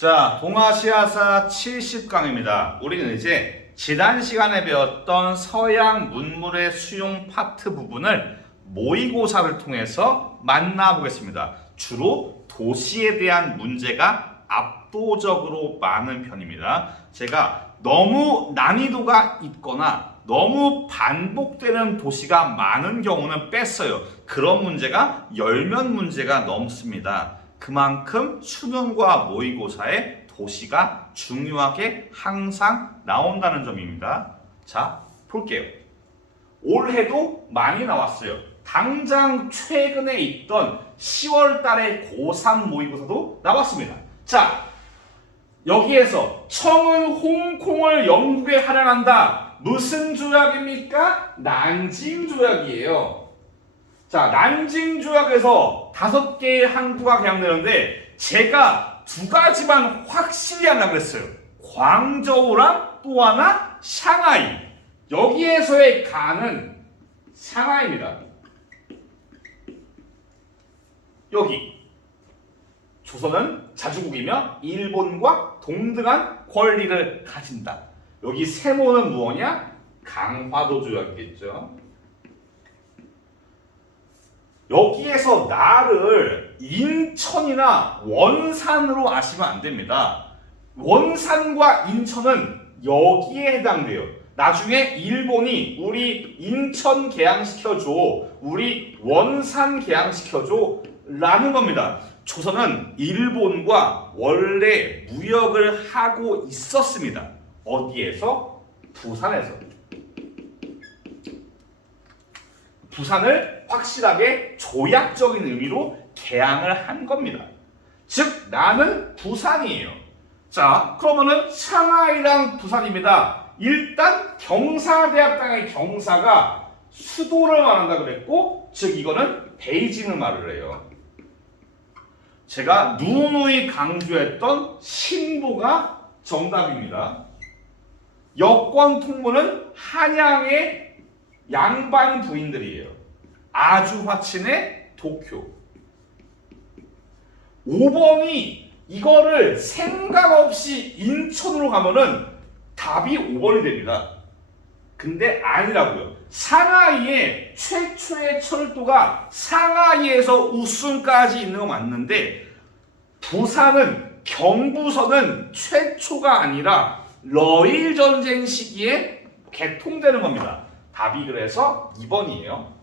자, 동아시아사 70강입니다. 우리는 이제 지난 시간에 배웠던 서양 문물의 수용 파트 부분을 모의고사를 통해서 만나보겠습니다. 주로 도시에 대한 문제가 압도적으로 많은 편입니다. 제가 너무 난이도가 있거나 너무 반복되는 도시가 많은 경우는 뺐어요. 그런 문제가 10몇 문제가 넘습니다. 그만큼 수능과 모의고사에 도시가 중요하게 항상 나온다는 점입니다. 자, 볼게요. 올해도 많이 나왔어요. 당장 최근에 있던 10월 달에 고3 모의고사도 나왔습니다. 자, 여기에서 청은 홍콩을 영국에 할양한다. 무슨 조약입니까? 난징 조약이에요. 자, 난징 조약에서 5개의 항구가 개항되는데 제가 2가지만 확실히 하려고 그랬어요. 광저우랑 또 하나 샹하이. 여기에서의 가는 샹하이입니다. 여기 조선은 자주국이며 일본과 동등한 권리를 가진다. 여기 세모는 무엇이냐? 강화도 조약이겠죠. 여기에서 나를 인천이나 원산으로 아시면 안 됩니다. 원산과 인천은 여기에 해당돼요. 나중에 일본이 우리 인천 개항시켜줘, 우리 원산 개항시켜줘 라는 겁니다. 조선은 일본과 원래 무역을 하고 있었습니다. 어디에서? 부산에서. 부산을 확실하게 조약적인 의미로 개항을 한 겁니다. 즉 나는 부산이에요. 자, 그러면은 샹하이랑 부산입니다. 일단 경사대학당의 경사가 수도를 말한다 그랬고, 즉 이거는 베이징을 말을 해요. 제가 누누이 강조했던 신보가 정답입니다. 여권 통문은 한양의 양반 부인들이에요. 아주화친의 도쿄. 5번이 이거를 생각 없이 인천으로 가면은 답이 5번이 됩니다. 근데 아니라고요. 상하이의 최초의 철도가 상하이에서 우순까지 있는 거 맞는데, 부산은 경부선은 최초가 아니라 러일 전쟁 시기에 개통되는 겁니다. 답이 그래서 2번이에요.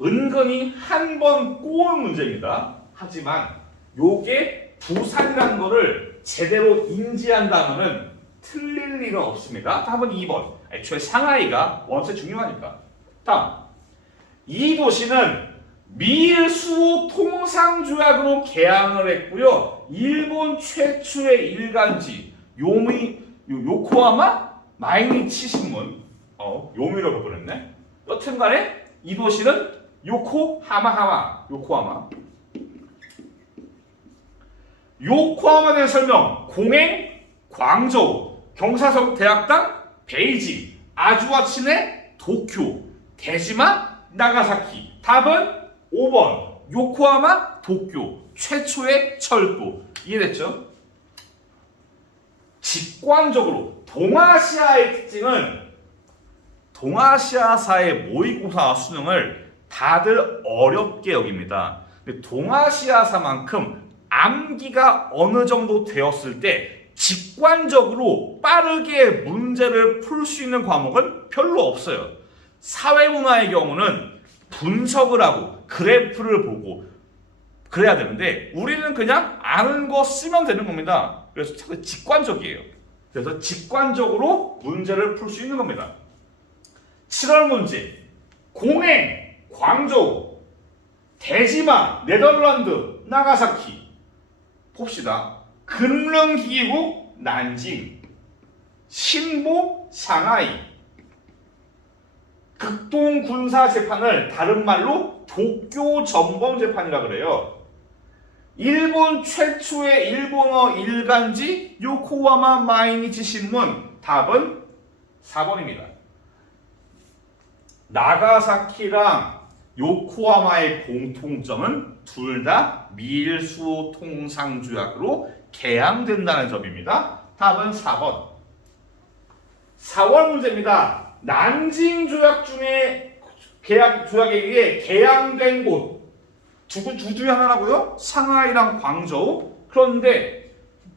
은근히 한 번 꼬은 문제입니다. 하지만 요게 부산이라는 거를 제대로 인지한다면은 틀릴 리가 없습니다. 답은 2번. 애초에 상하이가 원체 중요하니까. 다음. 이 도시는 밀수호 통상조약으로 개항을 했고요. 일본 최초의 일간지 요코하마 마이니치 신문, 요미라고 그랬네. 여튼간에 이 도시는 요코하마에 대한 설명: 공행, 광저우, 경사성 대학당, 베이징, 아주화친의 도쿄, 대지마, 나가사키. 답은 5번 요코하마, 도쿄, 최초의 철도. 이해됐죠? 직관적으로 동아시아의 특징은 동아시아사의 모의고사 수능을 다들 어렵게 여깁니다. 근데 동아시아사만큼 암기가 어느 정도 되었을 때 직관적으로 빠르게 문제를 풀 수 있는 과목은 별로 없어요. 사회문화의 경우는 분석을 하고 그래프를 보고 그래야 되는데 우리는 그냥 아는 거 쓰면 되는 겁니다. 그래서 직관적이에요. 그래서 직관적으로 문제를 풀 수 있는 겁니다. 7월 문제. 공행, 광저우, 대지마, 네덜란드, 나가사키. 봅시다. 금릉기기국, 난징, 신보, 샹하이. 극동군사재판을 다른 말로 도쿄전범재판이라 그래요. 일본 최초의 일본어 일간지 요코하마 마이니치 신문. 답은 4번입니다. 나가사키랑 요코하마의 공통점은 둘 다 미일수통상조약으로 개항된다는 점입니다. 답은 4번. 4월 문제입니다. 난징 조약 중에 조약에 의해 개항된 곳 두 중에 하나라고요? 상하이랑 광저우. 그런데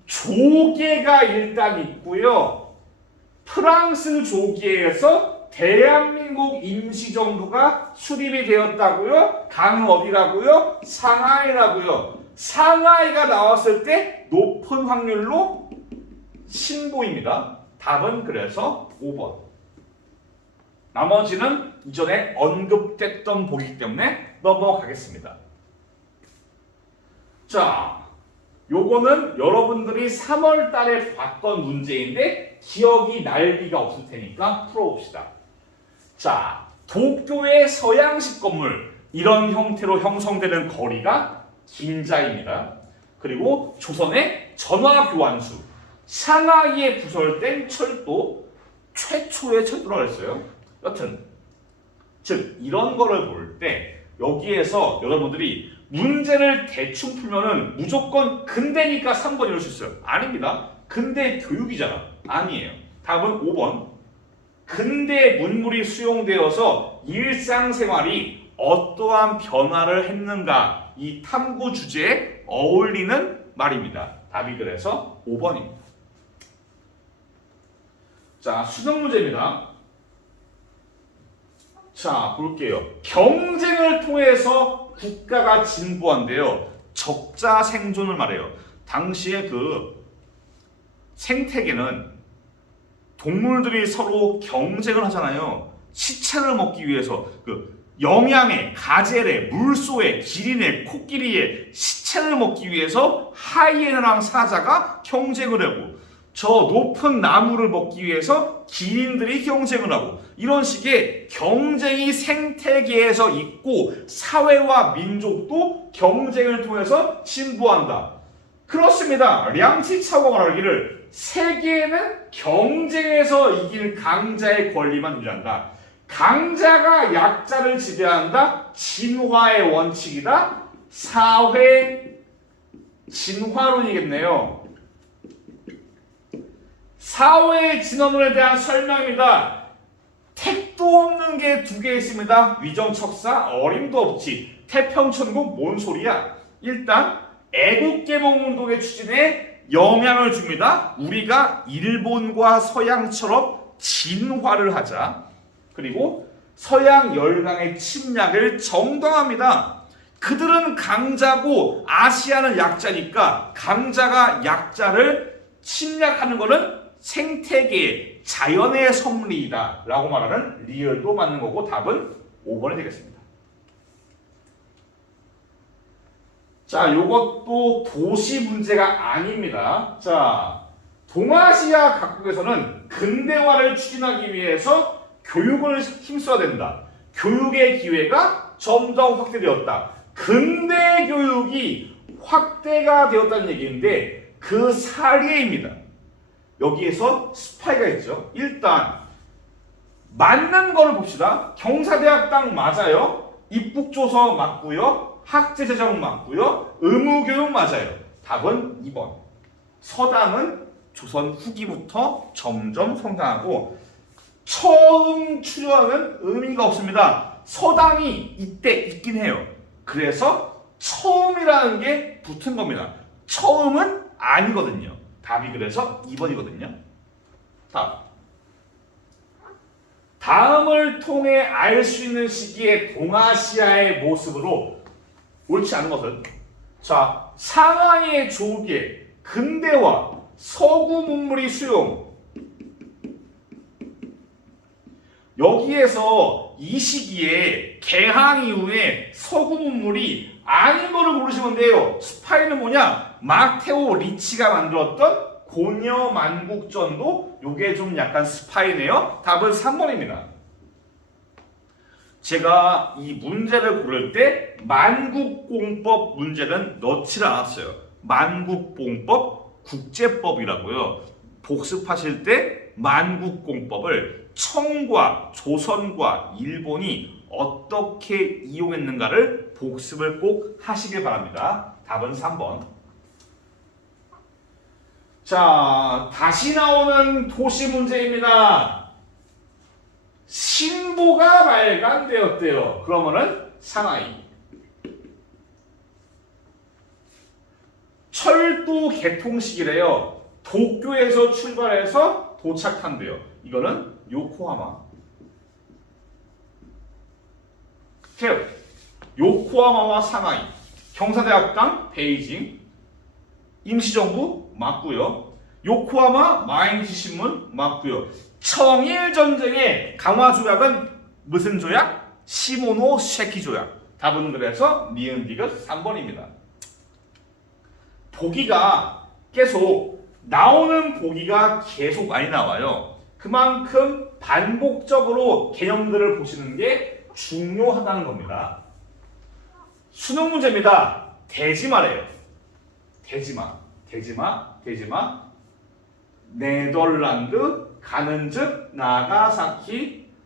조계가 일단 있고요. 프랑스 조계에서 대한민국 임시정부가 수립이 되었다고요? 강은 어디라고요? 상하이라고요. 상하이가 나왔을 때 높은 확률로 신보입니다. 답은 그래서 5번. 나머지는 이전에 언급됐던 보기 때문에 넘어가겠습니다. 자, 요거는 여러분들이 3월 달에 봤던 문제인데 기억이 날 리가 없을 테니까 풀어봅시다. 자, 도쿄의 서양식 건물, 이런 형태로 형성되는 거리가 긴자입니다. 그리고 조선의 전화교환수, 상하이에 부설된 철도, 최초의 철도라고 했어요. 여튼 즉 이런 거를 볼 때 여기에서 여러분들이 문제를 대충 풀면은 무조건 근대니까 3번 이럴 수 있어요. 아닙니다. 근대 교육이잖아. 아니에요. 답은 5번. 근대 문물이 수용되어서 일상생활이 어떠한 변화를 했는가, 이 탐구 주제에 어울리는 말입니다. 답이 그래서 5번입니다. 자, 수능 문제입니다. 자, 볼게요. 경쟁을 통해서 국가가 진보한대요. 적자 생존을 말해요. 당시에 그 생태계는 동물들이 서로 경쟁을 하잖아요. 시체를 먹기 위해서 그 영양에, 가젤에, 물소에, 기린에, 코끼리에 시체를 먹기 위해서 하이에나랑 사자가 경쟁을 하고, 저 높은 나무를 먹기 위해서 기린들이 경쟁을 하고, 이런 식의 경쟁이 생태계에서 있고 사회와 민족도 경쟁을 통해서 진보한다. 그렇습니다. 량치차오가 말하기를 세계는 경쟁에서 이긴 강자의 권리만 유지한다. 강자가 약자를 지배한다. 진화의 원칙이다. 사회 진화론이겠네요. 사회의 진화론에 대한 설명입니다. 택도 없는 게 두 개 있습니다. 위정척사, 어림도 없지. 태평천국 뭔 소리야? 일단 애국개몽운동의 추진에 영향을 줍니다. 우리가 일본과 서양처럼 진화를 하자. 그리고 서양 열강의 침략을 정당합니다. 그들은 강자고 아시아는 약자니까 강자가 약자를 침략하는 것은 생태계의 자연의 섭리이다 라고 말하는 리얼도 맞는 거고 답은 5번이 되겠습니다. 자, 요것도 도시 문제가 아닙니다. 자, 동아시아 각국에서는 근대화를 추진하기 위해서 교육을 힘써야 된다. 교육의 기회가 점점 확대되었다. 근대 교육이 확대가 되었다는 얘기인데 그 사례입니다. 여기에서 스파이가 있죠. 일단 맞는 거를 봅시다. 경사대학 딱 맞아요. 입국조서 맞고요. 학제제정 맞고요. 의무교육 맞아요. 답은 2번. 서당은 조선 후기부터 점점 성장하고 처음 출연은 의미가 없습니다. 서당이 이때 있긴 해요. 그래서 처음이라는 게 붙은 겁니다. 처음은 아니거든요. 답이 그래서 2번이거든요. 다음을 통해 알 수 있는 시기에 동아시아의 모습으로 옳지 않은 것은, 자, 상하이의 조개, 근대화, 서구 문물이 수용. 여기에서 이 시기에 개항 이후에 서구 문물이 아닌 거를 고르시면 돼요. 스파이는 뭐냐? 마테오 리치가 만들었던 고녀 만국전도, 요게 좀 약간 스파이네요. 답은 3번입니다. 제가 이 문제를 고를 때 만국공법 문제는 넣지 않았어요. 만국공법 국제법이라고요. 복습하실 때 만국공법을 청과 조선과 일본이 어떻게 이용했는가를 복습을 꼭 하시길 바랍니다. 답은 3번. 자, 다시 나오는 도시 문제입니다. 신보가 발간되었대요. 그러면은 상하이. 철도 개통식이래요. 도쿄에서 출발해서 도착한대요. 이거는 요코하마. 요코하마와 상하이. 경사대학당 베이징. 임시정부 맞고요. 요코하마 마인지 신문 맞고요. 청일전쟁의 강화조약은 무슨 조약? 시모노세키 조약. 답은 그래서 니은비긋 3번입니다. 보기가 계속 나오는 보기가 계속 많이 나와요. 그만큼 반복적으로 개념들을 보시는 게 중요하다는 겁니다. 수능 문제입니다. 대지마래요. 대지마. 네덜란드 가는즉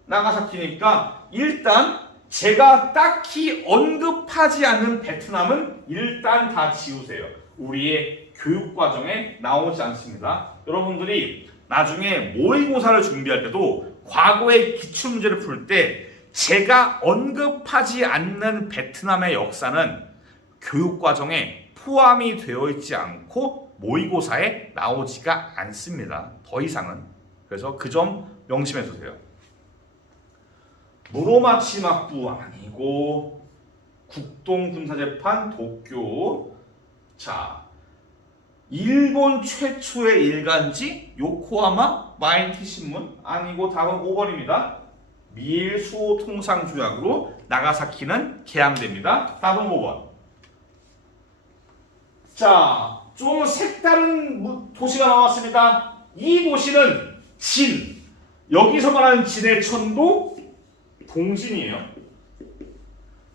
나가사키니까 일단 제가 딱히 언급하지 않은 베트남은 일단 다 지우세요. 우리의 교육과정에 나오지 않습니다. 여러분들이 나중에 모의고사를 준비할 때도 과거의 기출문제를 풀 때 제가 언급하지 않는 베트남의 역사는 교육과정에 포함이 되어 있지 않고 모의고사에 나오지가 않습니다. 더 이상은. 그래서 그 점 명심해 두세요. 무로마치막부 아니고 국동군사재판 도쿄. 자, 일본 최초의 일간지 요코하마 마인티 신문 아니고 답은 5번입니다. 미일수호 통상조약으로 나가사키는 개항됩니다. 답은 5번. 자, 좀 색다른 도시가 나왔습니다. 이 도시는 진. 여기서 말하는 진의 천도 동진이에요.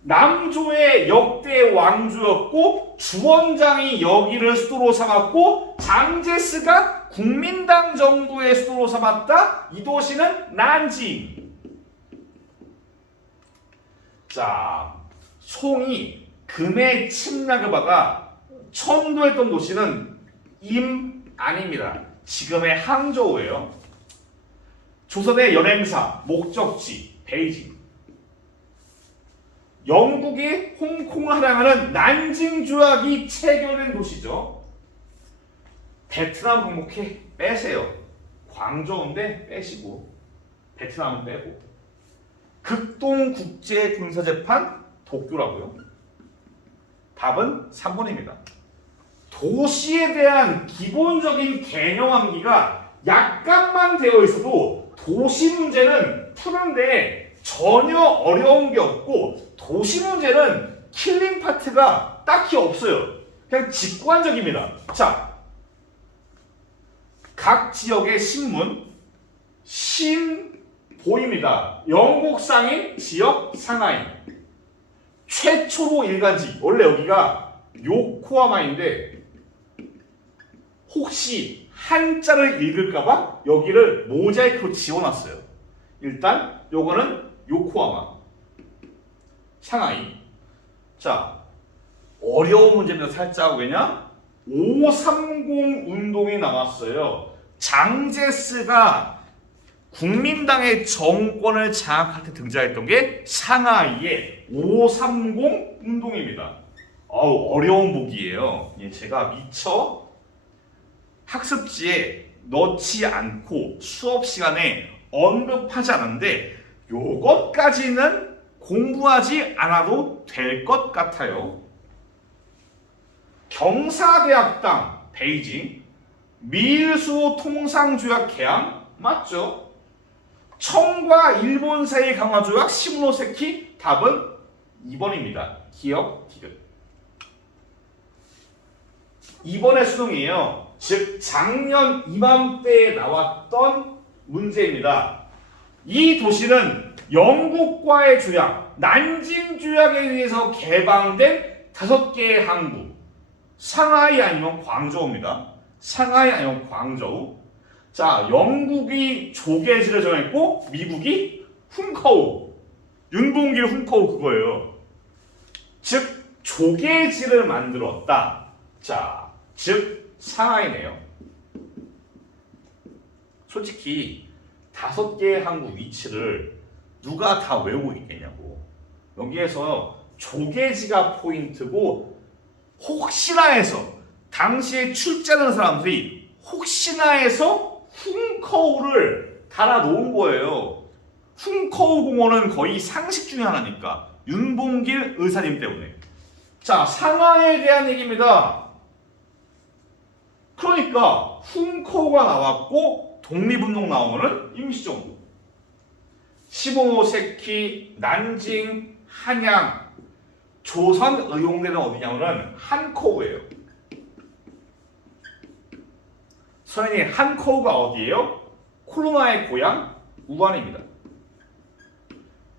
남조의 역대 왕조였고 주원장이 여기를 수도로 삼았고 장제스가 국민당 정부의 수도로 삼았다. 이 도시는 난징. 자, 송이 금의 침략을 받아 천도했던 도시는 임안입니다. 지금의 항저우예요. 조선의 연행사 목적지 베이징. 영국이 홍콩을 하랑하는 난징 조약이 체결된 도시죠. 베트남 항목해 빼세요. 광저우인데 빼시고 베트남은 빼고. 극동국제군사재판 도쿄라고요. 답은 3번입니다. 도시에 대한 기본적인 개념 암기가 약간만 되어 있어도 도시 문제는 푸는데 전혀 어려운 게 없고 도시 문제는 킬링 파트가 딱히 없어요. 그냥 직관적입니다. 자, 각 지역의 신문 보입니다. 영국 상인 지역 상하이. 최초로 일간지. 원래 여기가 요코하마인데 혹시 한자를 읽을까봐 여기를 모자이크로 지워놨어요. 일단 요거는 요코하마 상하이. 자, 어려운 문제입니다. 살짝. 왜냐? 530 운동이 나왔어요. 장제스가 국민당의 정권을 장악할 때 등장했던 게 상하이의 530 운동입니다. 어려운 보기예요. 제가 미처 학습지에 넣지 않고 수업 시간에 언급하지 않았는데 요것까지는 공부하지 않아도 될 것 같아요. 경사대학당 베이징. 미일수호 통상조약 개항 맞죠? 청과 일본 사이 강화조약 시모노세키. 답은 2번입니다. 기억 디귿. 이번에 수능이에요. 즉 작년 이맘때에 나왔던 문제입니다. 이 도시는 영국과의 조약, 난징 조약에 의해서 개방된 5개의 항구. 상하이 아니면 광저우입니다. 상하이 아니면 광저우. 자, 영국이 조개지를 정했고 미국이 훈커우. 윤봉길 훈커우 그거예요. 즉 조개지를 만들었다. 자, 즉 상하이네요. 솔직히 5개의 항구 위치를 누가 다 외우고 있겠냐고. 여기에서 조개지가 포인트고, 혹시나 해서 당시에 출제하는 사람들이 혹시나 해서 훈커우를 달아 놓은 거예요. 훈커우 공원은 거의 상식 중에 하나니까. 윤봉길 의사님 때문에. 자, 상하에 대한 얘기입니다. 그러니까 훈커우가 나왔고 독립운동 나오면은 임시정부. 15세기 난징, 한양, 조선 의용대는 어디냐면은 한커우예요. 선생님, 한커우가 어디예요? 코로나의 고향 우한입니다.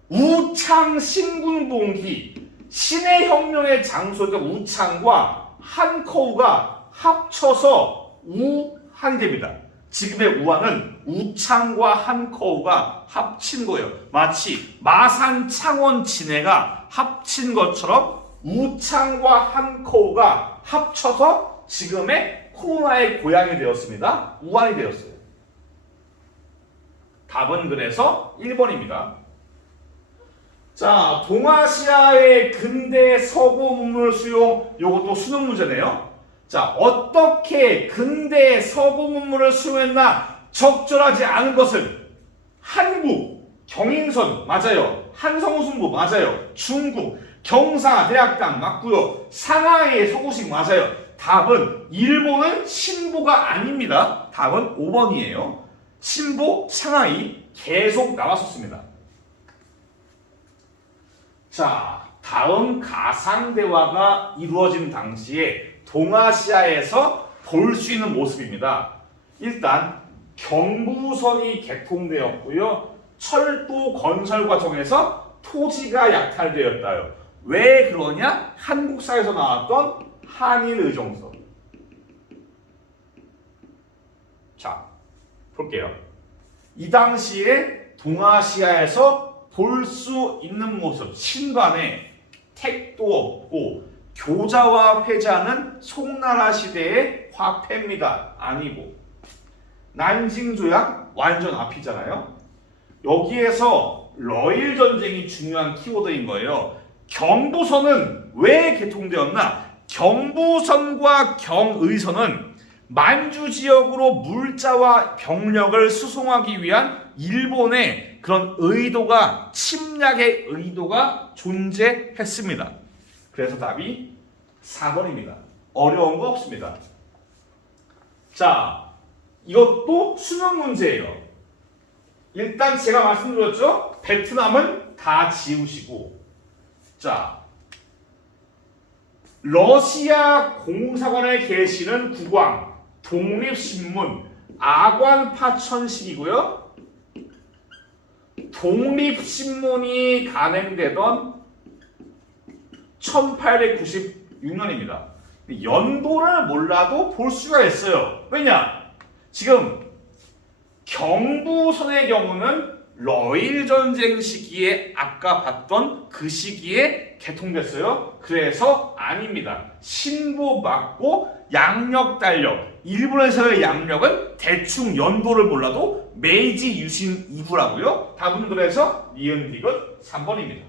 우창 신군봉기, 신의 혁명의 장소였던 우창과 한커우가 합쳐서 우한이 됩니다. 지금의 우한은 우창과 한커우가 합친 거예요. 마치 마산 창원 진해가 합친 것처럼 우창과 한커우가 합쳐서 지금의 코로나의 고향이 되었습니다. 우한이 되었어요. 답은 그래서 1번입니다. 자, 동아시아의 근대 서구 문물 수용, 이것도 수능 문제네요. 자, 어떻게 근대 서구 문물을 수용했나? 적절하지 않은 것은 한국, 경인선 맞아요. 한성수문고 맞아요. 중국, 경사대학당 맞고요. 상하이의 서구식 맞아요. 답은 일본은 신보가 아닙니다. 답은 5번이에요. 신보, 상하이 계속 나왔었습니다. 자, 다음 가상대화가 이루어진 당시에 동아시아에서 볼 수 있는 모습입니다. 일단 경부선이 개통되었고요. 철도 건설 과정에서 토지가 약탈되었다요. 왜 그러냐? 한국사에서 나왔던 한일의정서. 자, 볼게요. 이 당시에 동아시아에서 볼 수 있는 모습, 신관에 택도 없고 교자와 회자는 송나라 시대의 화폐입니다. 아니고 난징조약 완전 앞이잖아요. 여기에서 러일 전쟁이 중요한 키워드인 거예요. 경부선은 왜 개통되었나? 경부선과 경의선은 만주 지역으로 물자와 병력을 수송하기 위한 일본의 그런 의도가, 침략의 의도가 존재했습니다. 그래서 답이 4번입니다. 어려운 거 없습니다. 자, 이것도 수능 문제예요. 일단 제가 말씀드렸죠? 베트남은 다 지우시고, 자, 러시아 공사관에 계시는 국왕, 독립신문, 아관파천식이고요. 독립신문이 간행되던 1896년입니다. 연도를 몰라도 볼 수가 있어요. 왜냐? 지금 경부선의 경우는 러일 전쟁 시기에 아까 봤던 그 시기에 개통됐어요. 그래서 아닙니다. 신보 맞고 양력 달력. 일본에서의 양력은 대충 연도를 몰라도 메이지 유신 이후라고요. 답은 그래서 니은 디귿 3번입니다.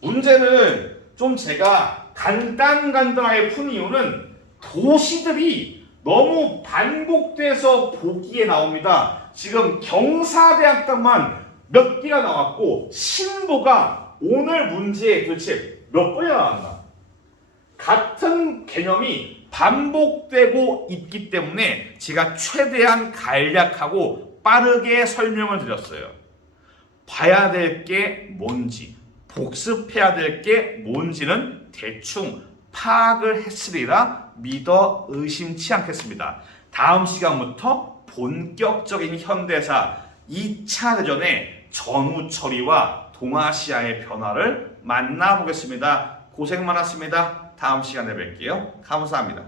문제는 좀 제가 간단하게 푼 이유는 도시들이 너무 반복돼서 보기에 나옵니다. 지금 경사대학당만 몇 개가 나왔고 신보가 오늘 문제에 도대체 몇 번이나 나왔나? 같은 개념이 반복되고 있기 때문에 제가 최대한 간략하고 빠르게 설명을 드렸어요. 봐야 될 게 뭔지, 복습해야 될 게 뭔지는 대충 파악을 했으리라 믿어 의심치 않겠습니다. 다음 시간부터 본격적인 현대사 2차 대전의 전후 처리와 동아시아의 변화를 만나보겠습니다. 고생 많았습니다. 다음 시간에 뵐게요. 감사합니다.